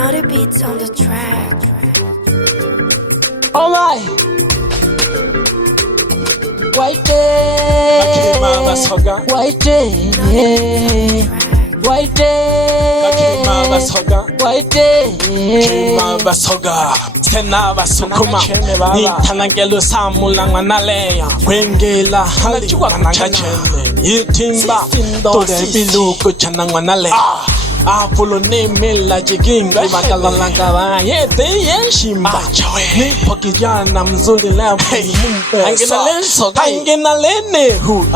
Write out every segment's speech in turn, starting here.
Naughty beats on the track. Alright. White basoga tena basukuma nithanangelo samulanga naleya kwengela halingwa ngachene yitimba tole biluko chana ngwanale afulo nemela jiginga makalanga ba yete yeshimba ni pokijana mzuri la angena lene hu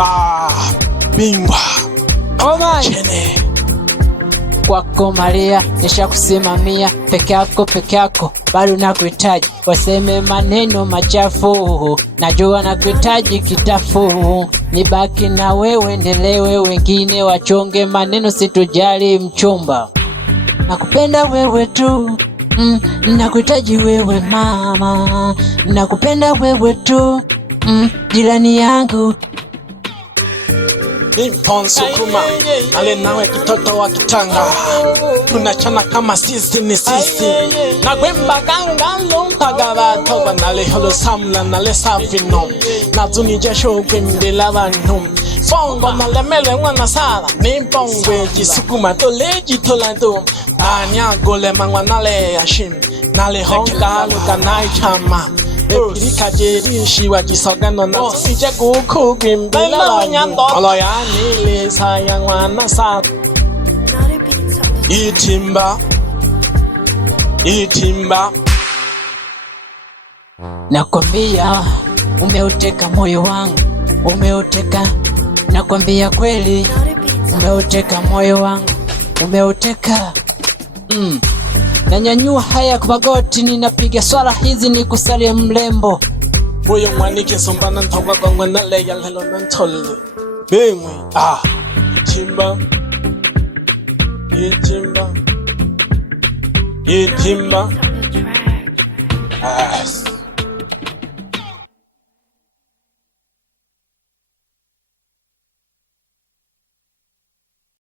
bingwa chene kwako Maria, nishakusimamia peke yako, bado nakuhitaji. Waseme maneno machafu, najua nakuhitaji kitafu. Nibaki na wewe, ndelewe wengine wachonge maneno, situjali mchumba. Nakupenda wewe tu, nakuhitaji wewe mama. Nakupenda wewe tu, jirani yangu. Nippon Sukuma, ale nawe kitoto wa kitanga. Tunachana kama sisi ni sisi. Na gwemba ganga lumpaga batoba nale holo samla nale safino. Na zuni jasho gwembela bantum. Fongo nale mele wana sala. Nippon gweji Sukuma toleji tolado. Nanya gole mangwa nale yashim. Nale honga luka nai chama. Ekirika jeri shiwa jisogano na sije guku gimbila oloya nile sayang wana sa itimba nakwambia umeuteka moyo wangu, umeuteka, nakwambia kweli umeuteka moyo wangu, umeuteka. Nanyanyua haya kwa magoti, ninapiga swala hizi ni kusalie mlembo. Moyo mwanike sombana ntoka kwa ngwana leya lelo nantole. Bengwe itimba